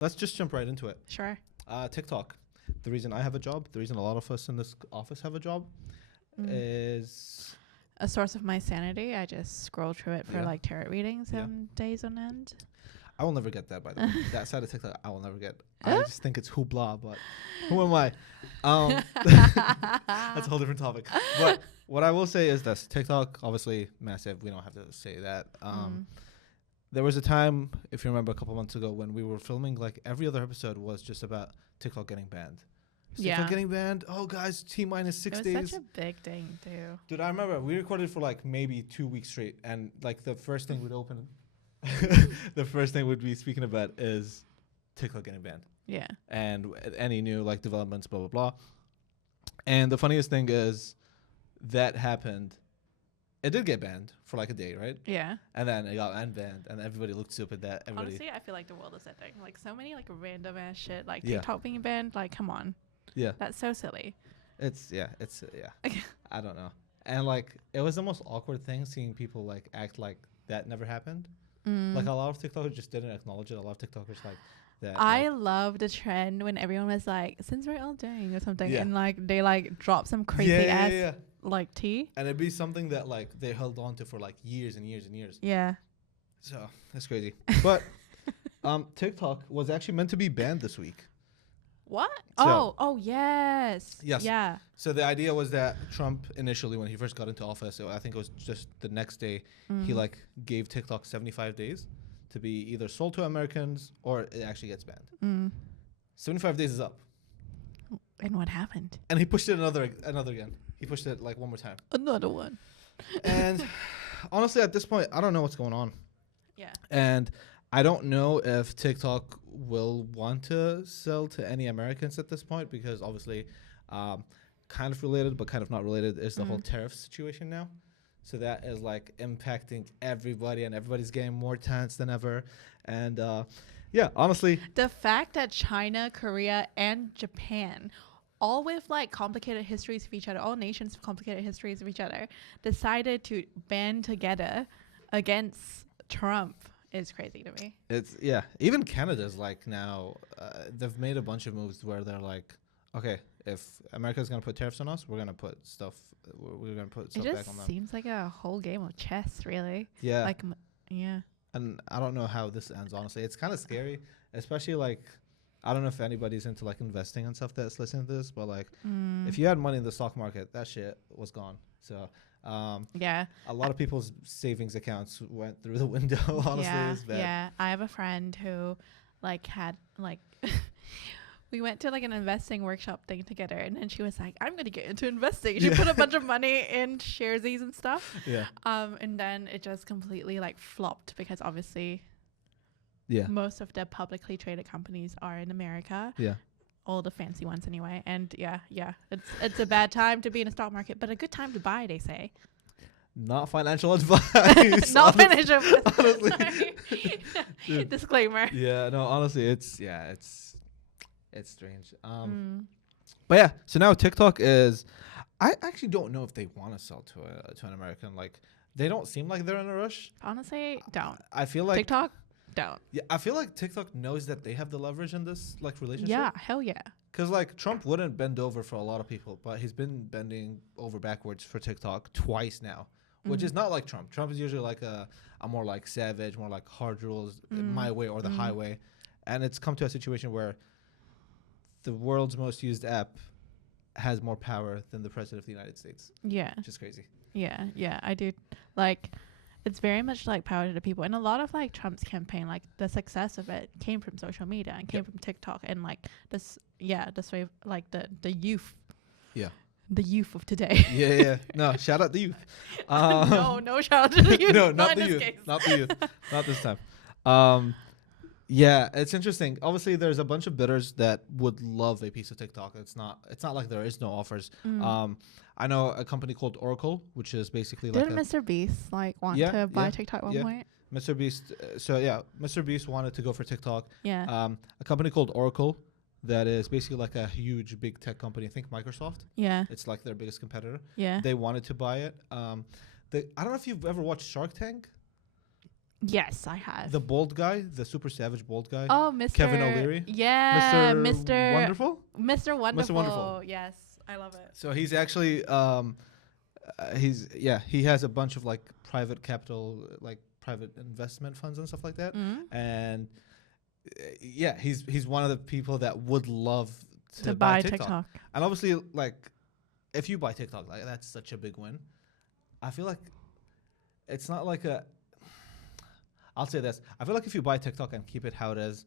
let's just jump right into it. Sure. TikTok. The reason I have a job, the reason a lot of us in this office have a job, is A source of my sanity. I just scroll through it for Yeah. like tarot readings Yeah. and days on end. I will never get that. By the way, that side of TikTok, I will never get. I Huh? just think it's hoopla, but who am I? That's a whole different topic. But what I will say is this: TikTok, obviously massive. We don't have to say that. There was a time, if you remember, a couple months ago when we were filming, like every other episode was just about TikTok getting banned. Is Yeah. TikTok getting banned. Oh, guys, T minus 6 It was days. such a big thing too. Dude, I remember we recorded for like maybe 2 weeks straight, and like the first thing we'd open, the first thing we'd be speaking about is TikTok getting banned Yeah. and any new like developments, blah blah blah. And the funniest thing is that happened. It did get banned for like a day, right? Yeah. And then it got unbanned, and everybody looked stupid. That everybody, Honestly, I feel like the world is ending. Like so many like random ass shit. Like Yeah. TikTok being banned. Like come on. yeah, That's so silly. it's yeah. I don't know. And like it was the most awkward thing seeing people like act like that never happened. Like a lot of TikTokers just didn't acknowledge it. A lot of TikTokers like that. I like, love the trend when everyone was like, since we're all doing or something, Yeah. and like they like drop some crazy ass like tea. And it'd be something that like they held on to for like years and years and years. Yeah. So that's crazy. But TikTok was actually meant to be banned this week. What? So- Oh yes. Yes. Yeah. So the idea was that Trump initially, when he first got into office, I think it was just the next day, he like gave TikTok 75 days to be either sold to Americans or it actually gets banned. 75 days is up, And what happened? and he pushed it another again. He pushed it like one more time. Another one. And honestly, at this point, I don't know what's going on. Yeah. And I don't know if TikTok will want to sell to any Americans at this point because obviously, kind of related but kind of not related is the whole tariff situation now. So that is like impacting everybody, and everybody's getting more tense than ever. And yeah, honestly, The fact that China, Korea, and Japan, all with like complicated histories of each other, all nations with complicated histories of each other, decided to band together against Trump is crazy to me. it's even Canada's like now they've made a bunch of moves where they're like, okay, if America's gonna put tariffs on us, we're gonna put stuff It back just on them. seems like a whole game of chess, really. Yeah. Like, yeah. And I don't know how this ends, honestly. It's kind of scary, especially like, I don't know if anybody's into like investing and stuff that's listening to this, but like, if you had money in the stock market, that shit was gone. So, Yeah. a lot of people's savings accounts went through the window. Honestly, Yeah. it's bad. Yeah. I have a friend who, like, had like. We went to like an investing workshop thing together, and then she was like, "I'm gonna get into investing." She put a bunch of money in sharesies and stuff. Yeah. And then it just completely like flopped because obviously Yeah. most of the publicly traded companies are in America, Yeah. all the fancy ones anyway. And yeah, it's a bad time to be in the stock market, but a good time to buy, they say. Not financial advice. Not honestly. financial. honestly. Sorry. Disclaimer. Yeah. No, honestly, it's strange. But yeah, so now TikTok is. I actually don't know if they want to sell to an American. Like, they don't seem like they're in a rush. Honestly, don't. I feel like TikTok, don't. Yeah, I feel like TikTok knows that they have the leverage in this like relationship. Yeah, hell yeah. Because like Trump wouldn't bend over for a lot of people, but he's been bending over backwards for TikTok twice now, which is not like Trump. Trump is usually like a more like savage, more like hard rules, my way or the highway, and it's come to a situation where the world's most used app has more power than the president of the United States, Yeah. which is crazy. Yeah, I do. Like, it's very much like power to the people. And a lot of like Trump's campaign, like the success of it came from social media and came from TikTok and like this way of, like the youth. Yeah. The youth of today. Yeah. No, shout out the youth. No shout out to the youth. No, not in the this youth. case. Not the youth. Not this time. Yeah, it's interesting. Obviously, there's a bunch of bidders that would love a piece of TikTok. It's not like there is no offers. I know a company called Oracle, which is basically like Didn't Mr. Beast like want Yeah, to buy yeah, TikTok at one yeah. point? Mr. Beast. Mr. Beast wanted to go for TikTok. Yeah. A company called Oracle, that is basically like a huge big tech company. I think Microsoft. Yeah. It's like their biggest competitor. Yeah. They wanted to buy it. I don't know if you've ever watched Shark Tank. Yes, I have. The bald guy, the super savage bald guy. Oh, Mr. Kevin O'Leary? Yeah, Mr. Mr. Wonderful? Mr. Wonderful. Wonderful. Yes, I love it. So he's actually he has a bunch of like private capital, like private investment funds and stuff like that. And he's one of the people that would love to buy TikTok. And obviously, like, if you buy TikTok, like, that's such a big win. I feel like it's not like I'll say this. I feel like if you buy TikTok and keep it how it is,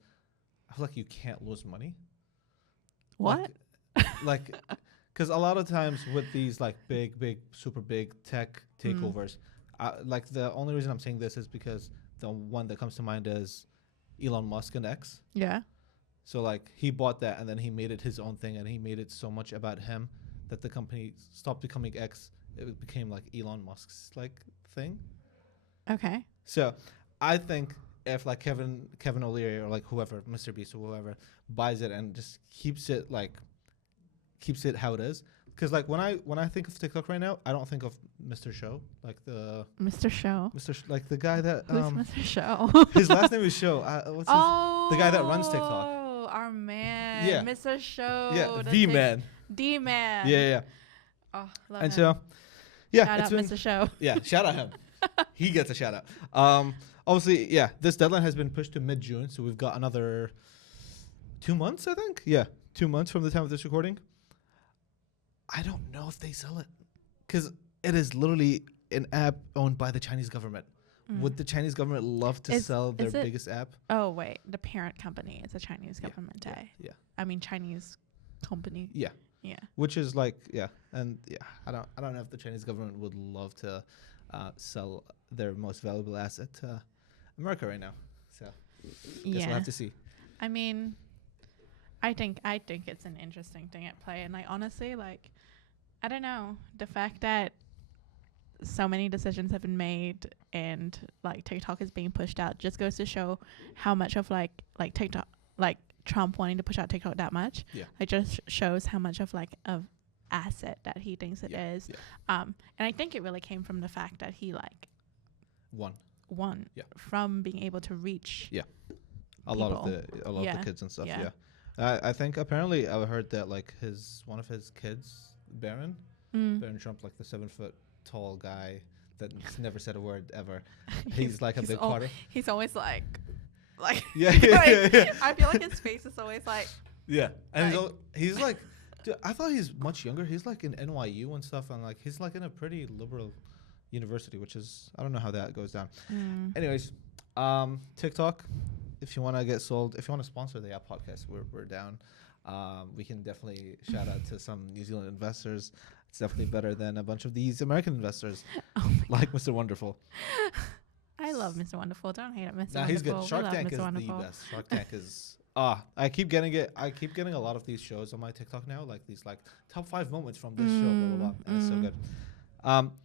I feel like you can't lose money. What? Like, because a lot of times with these like big, super big tech takeovers, like the only reason I'm saying this is because the one that comes to mind is Elon Musk and X. Yeah. So like he bought that and then he made it his own thing and he made it so much about him that the company stopped becoming X. It became like Elon Musk's like thing. Okay. So I think if like Kevin O'Leary or like whoever, Mr. Beast or whoever buys it and just keeps it how it is. Because like when I think of TikTok right now, I don't think of Mr. Show, like the Mr. Show. Like the guy that Who's Mr. Show? his last name is Show. What's the guy that runs TikTok? Oh, our man. Yeah. Mr. Show. Yeah, the man. The man. Yeah. Oh, love And him. so, yeah, Shout out Mr. Show. Yeah, shout out him. He gets a shout out. Obviously, yeah, this deadline has been pushed to mid-June, so we've got another 2 months, I think. Yeah, 2 months from the time of this recording. I don't know if they sell it because it is literally an app owned by the Chinese government. Would the Chinese government love to sell their biggest app? Oh wait, the parent company is a Chinese government. Yeah. I mean Chinese company. Yeah. Yeah. Which is like I don't know if the Chinese government would love to sell their most valuable asset to America right now. So guess we'll have to see. I mean, I think it's an interesting thing at play, and I honestly like, I don't know, the fact that so many decisions have been made and like TikTok is being pushed out just goes to show how much of like TikTok, like Trump wanting to push out TikTok that much, it just shows how much of like of asset that he thinks it is. And I think it really came from the fact that he like won from being able to reach a lot of the kids and stuff. I think apparently I heard that like one of his kids, Barron Trump, like the 7 foot tall guy that's never said a word ever. He's like a big part of. He's always like I feel like his face is always like. Yeah, and he's like, dude, I thought he's much younger. He's like in NYU and stuff, and like he's like in a pretty liberal university, which is I don't know how that goes down. Anyways, TikTok. If you want to get sold, if you want to sponsor the app podcast, we're down. We can definitely shout out to some New Zealand investors. It's definitely better than a bunch of these American investors, like Mr. Wonderful. I love Mr. Wonderful. Don't hate it, Mr. Nah, Wonderful. he's good. Shark Tank Mr. is Wonderful. the best. Shark Tank is I keep getting it. I keep getting a lot of these shows on my TikTok now, like these like top 5 moments from this show, blah blah blah, and it's so good.